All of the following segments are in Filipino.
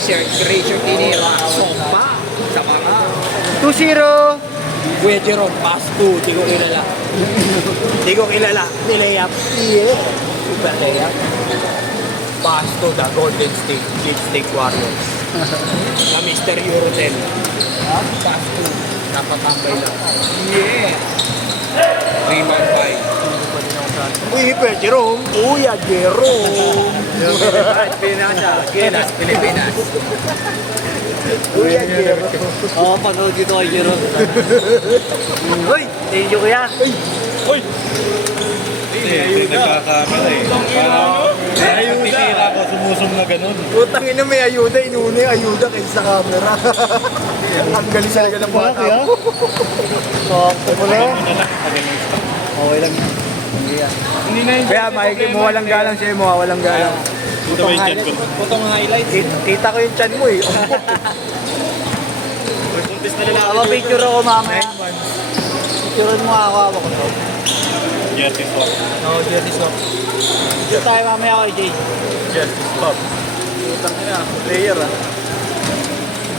T-shirt, gray shirt tinira. Sompa. Sa mga. 2-0. Kuya Jerome, Pasko. Di ko kilala. Di ko kilala. Nilayap. Yeah. Super layap. Pasto, the Golden State. Lipstick Warriors. Na Mr. Eurotel. Pasto. Napatambay lang. Yeah. 3-1-5. Uy, Kuya Jerome. Kuya Jerome. Pilipinas. Pilipinas. Kuya Jerome. Oo, panood dito kay Jerome. Uy, thank you kuya. Uy! Hindi, nagkakamera eh. Parang yung titira ko, sumusong na ganun. Putang ina, may ayuda. Inuna yung ayuda kaysa sa camera. Ang galing talaga ng bata. Sakto mo lang. Ganun na lang, ganun. Okay lang. Hindi na kaya makikita mo walang galang siya mo, walang galang. Ito ba yung chat ko? Putong highlights. Kita ko yung chan mo eh. Kuntis na lalaki. Ako picture ako mamaya. Picturean mo ako ko to. Justice Pop. No, Jerry Swap. Dito tayo mamaya kay Jay. Justice Pop. Putang ina, player ah.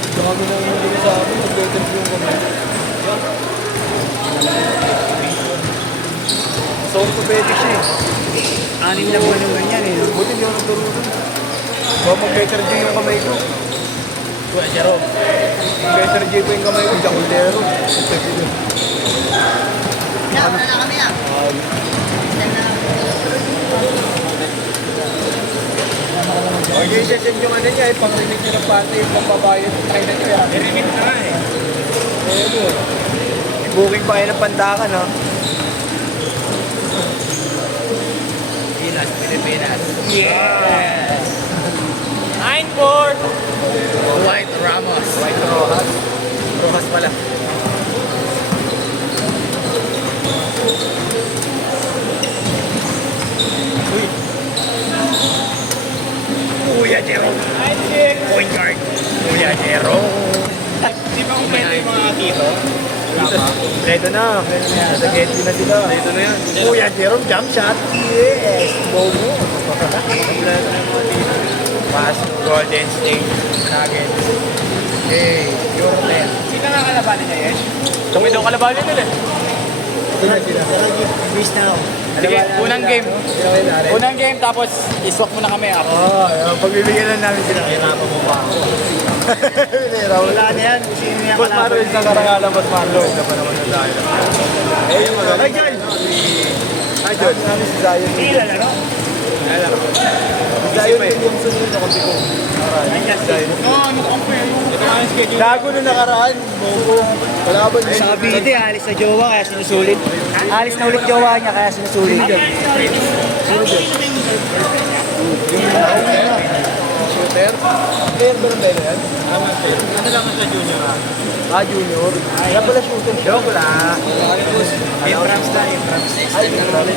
Ito kami nang hindi sa amin, nag-interview kami. So, orthopedic siya eh. 6 na buwan yung ganyan eh. Buti hindi ako nagkaroon. Baka mag-better J yung kamay ko. Kuya Jerome. Better J ko yung kamay ko, Jaculero. Okay, session yung ano niya, pag-remit nyo ng pati, yung pambabayad, try na nyo yan. I-remit na nga eh. Booking pa kayo ng Pandakan, no? Pilipinas. Yes! 9-4. White Ramos. White Rojas. Rojas pala. Uy. Kuya Jerome. Point guard. Kuya Jerome. Di ba kumpleto yung mga tito? Ito na. Nasa Getty na sila. Ito na yan. Kuya Jerome, jump shot. Yes. Bobo. Pass. Golden State. Nuggets. Hey, Eurotel. Sino nga kalabanin niya yan? Kami daw kalabanin nila. Sila. Miss na ako. Sige, unang game. Unang game tapos iswap mo na kami ako. Oo, pagbibigyan na namin sila. Hirapan mo pa ako. Wala na yan. Sino niya Boss Marlo, kalaban? isang karangalan, Boss Marlo. Ito pa naman na tayo. Eh, yung mga... Ay, John! Ay, John. Namin si Zion. Sila na, no? Si Zion yung sunod na kampi ko. Gago na nakaraan. Bobo. Kalaban din. Sa Cavite, alis na jowa kaya sinusulit. Alis na ulit jowa niya kaya sinusulit. Sino dyan? Shooter? Player ba ng Belo yan? Ano lang sa junior ah? Ah, junior. Kaya pala shooter. Joke lang. Imprams na, imprams. Ay, grabe.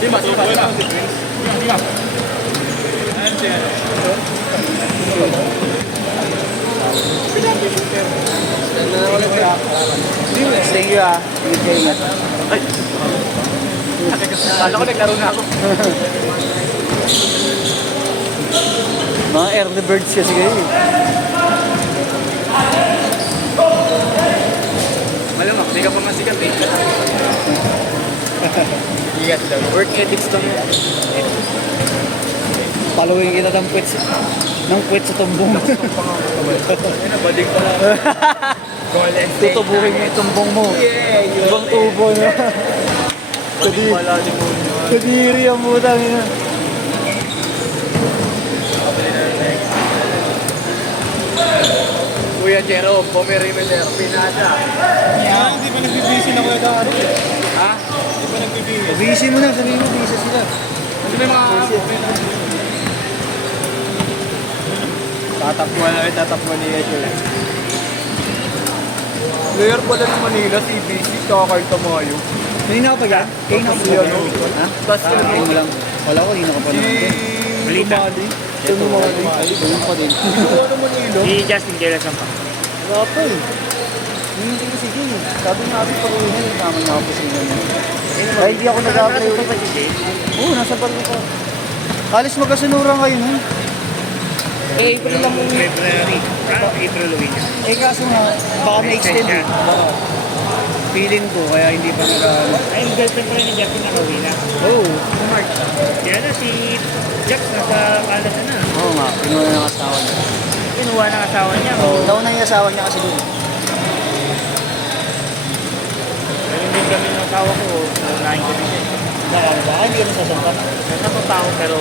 Sima, sima. Ayan siya. Thank you ah. Kala ko naglaro na ako. Mga early birds kasi kayo eh. Malamang, hindi ka pa masikat eh. Igat daw. Work ethics lang yun. Paluin kita ng kwet sa tumbong. Ayun na, baling pala. Golden State. Tutubuhin mo yung tumbong mo. Yeah, Ibang tubo na. Baling pala ni Muno. Kadiri ang butang ina. Kuya Jerome, Pomerimeter, Pinada. Hindi pa nagbibisi na kuya Dari. Ha? Hindi pa nagbibisi. Busy mo na, sabihin mo, busy sila. Kasi may mga... Tatakbuhan ni Echo. Player pala ng Manila, CBC, kakakay Tamayo. Kanina ka pa yan? Kanina ka pa Si yan? ano? Ha? Tapos Tingin mo lang. Wala ko, kanina ka pa Si... naman. Lumali. Si Lumali. Ay, ganun pa din. Ano ng Manila? Si Justin Kailan pa. Wala pa eh. Hindi kasi Jay. Sabi nga abi paruhin, tama na ako sa inyo. Dahil hindi ako nag-apply ulit. Oo, nasa barko ko. Halos magkasunuran kayo nun. Eh, April lang muna. February. April uwi niya. Eh kaso nga, baka na-extend eh. Baka. Feeling ko, kaya hindi pa nag- Ay, yung girlfriend pa rin ni Jack yung nakauwi na. Oo. Kaya na si Jack nasa Canada na. Oo nga, pinuha ng asawa niya. Kinuha ng asawa niya. Oo, nauna yung asawa niya kasi doon. Ganun din kami ng asawa ko. Unahin ko din siya. Baka hindi ka nasasampa. Napunta ako pero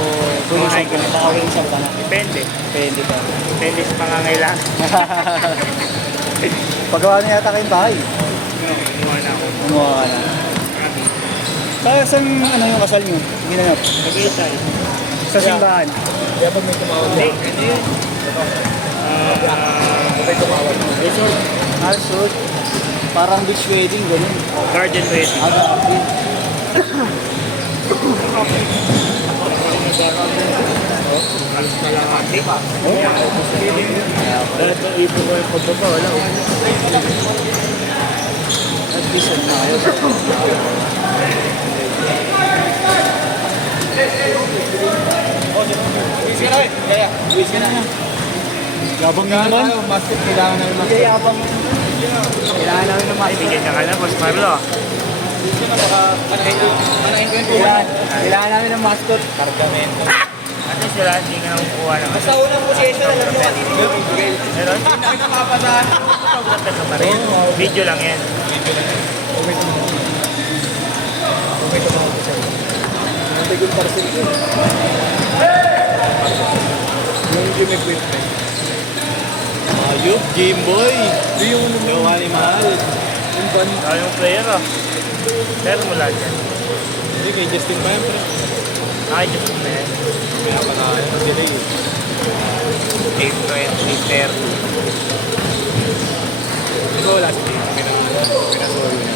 unahin ko din. Baka willing sampa na. Depende. Depende pa. Depende sa pangangailangan. Pagawa niya yata kayong bahay. Kinuha na ako. Kumuha ka na. Saan ano yung kasal niyo? Ginanap? Nag-iisa eh. Sa simbahan? Kaya pag may tumawag Hindi, ano yun? Resort. Shoot. Parang beach wedding, ganun. Garden wedding. Grabe. Alas na lang ate pa. Dahil ito ipo ko yung pagpapa, wala. At least ano na kayo. Busy na eh. Kaya, busy na. Yabang nyo naman. Masket, kailangan namin masket. Yabang. Kailangan namin ng masket. Bigyan ka na, Boss Marlo. Busy na, baka manahin ko yung tuwan. Kailangan namin ng mascot. Cargamento. At least wala, hindi ka na kukuha naman. Basta unang position, alam nyo, Meron? hindi namin nakapasahan. Pagkakita ka pa rin. Video lang yan. Nandagol parcel ko. Yung gym equipment. Ayop, Game Boy. Yung gawa ni Mahal. Yung player ah. Pero mula dyan. Hindi, kay Justin pa yan, pre. Ay, just na yan. Kaya pa na delay. 820, 30. Ito, last day. Pinasolo niya.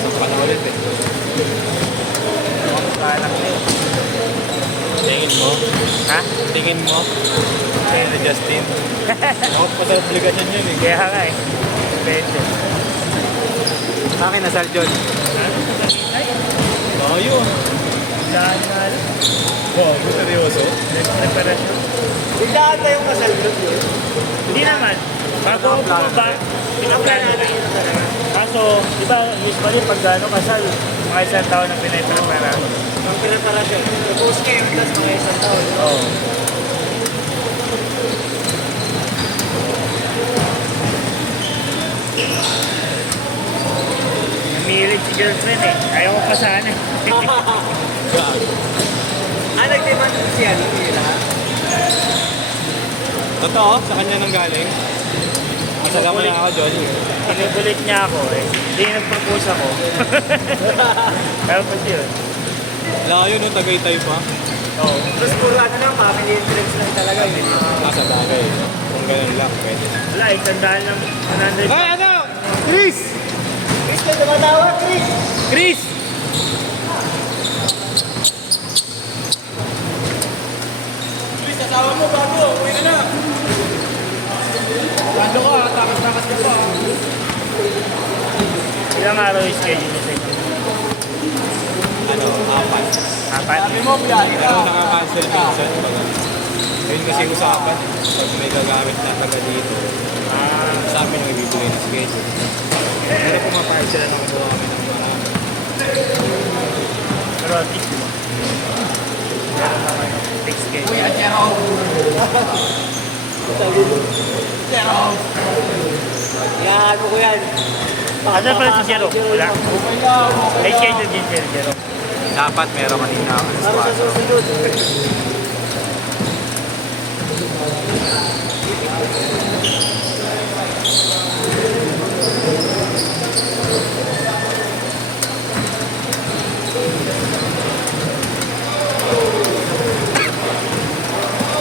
Sampa na ulit eh. Kanak na yun. Tingin mo? Ha? Tingin mo? Kaya na Justin. Ako pa sa obligasyon yun eh. Kaya nga eh. Depende. Sa akin, nasal John. Oo, yun. Saan na alam? Wow, seryoso. Preparasyon. Biglaan na yung kasal John. Hindi naman. Bago ako bumaba, pinaplano na yun talaga. Kaso, di ba, usually pag gano'n kasal, mga isang taon na pinay-prepara. Ang pinaparasyon. Tapos kayo, plus mga isang taon. Oo. Namilit si girlfriend eh. Ayaw ko pa sana eh. Nag-demand si ano, nila. Totoo, sa kanya nang galing. Masalaman na ako, John. Pinubulit niya ako eh. Hindi nag-propose ako. Tapos yun. Wala kayo, no? Tagaytay pa. Oo. Tapos puro ano lang, family interest lang talaga. Nasa bagay. Kung ganun lang, pwede na. Wala, isandaan ng 100. Ay, ano? Chris! Chris, na tumatawag, Chris! Chris! Chris, asawa mo bago, uwi na na. Bago ka, takas-takas ka pa. Ilang araw yung schedule niya sa inyo? Ano, apat. Apat? Sabi mo, biyahe ka. Pero nakaka-cancel minsan. Ayun kasi usapan. Pag may gagamit na taga dito. Sa amin ang ibibigay na schedule. Pero pumapayag sila na kumuha kami ng marami. Pero at least, di ba? Meron naman fixed schedule. Kuya, Jerome. Jerome. Gago ko yan. Asan pala si Jero? Wala. May schedule din si Jero. Dapat meron kanina ako. Para sa susunod.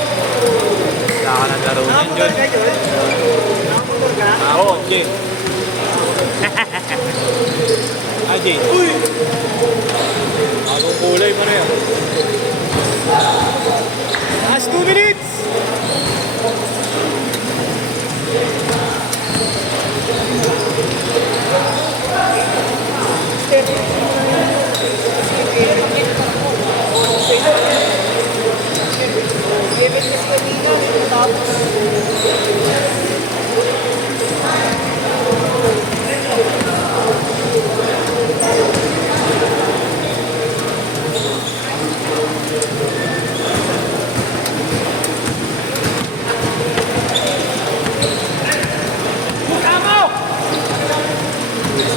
Wala ka ng laro niyan, John. Nakamotor ka? Oo, Jay. Ah, Jay. Uy! Bagong kulay pa rin. Last 2 minutes! Mas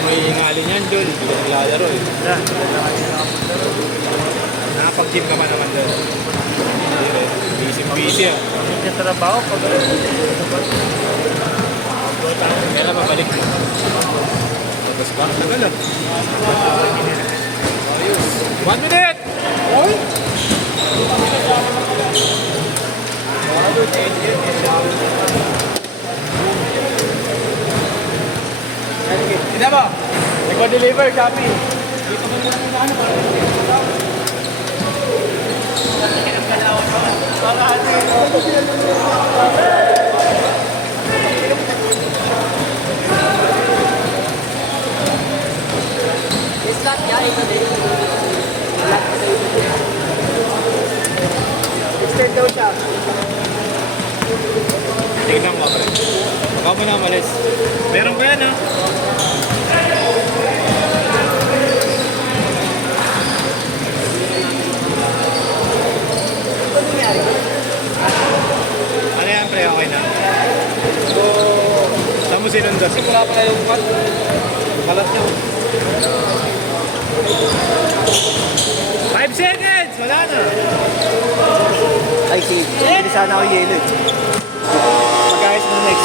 may ingalin yan, Jol. Hindi ka naglalaro eh. Yan, kailangan nyo nakapunta. Nakapag-gym ka pa naman doon. Hindi rin. Busy ah. Pagod yung trabaho, pagod. Kaya na mabalik mo. Tapos ba? Tagal lang. 1 minute! Hindi ba? Nag-deliver, Shopee. Extend daw siya. Tingnan mo, pre. Baka mo na umalis. Meron ko yan, ha? Ano yan, pre? Okay na. So, saan mo sinundas? Wala pala yung cut. Balat niya. 5 seconds! Wala na! Ay, sige. Hindi sana ako yelo.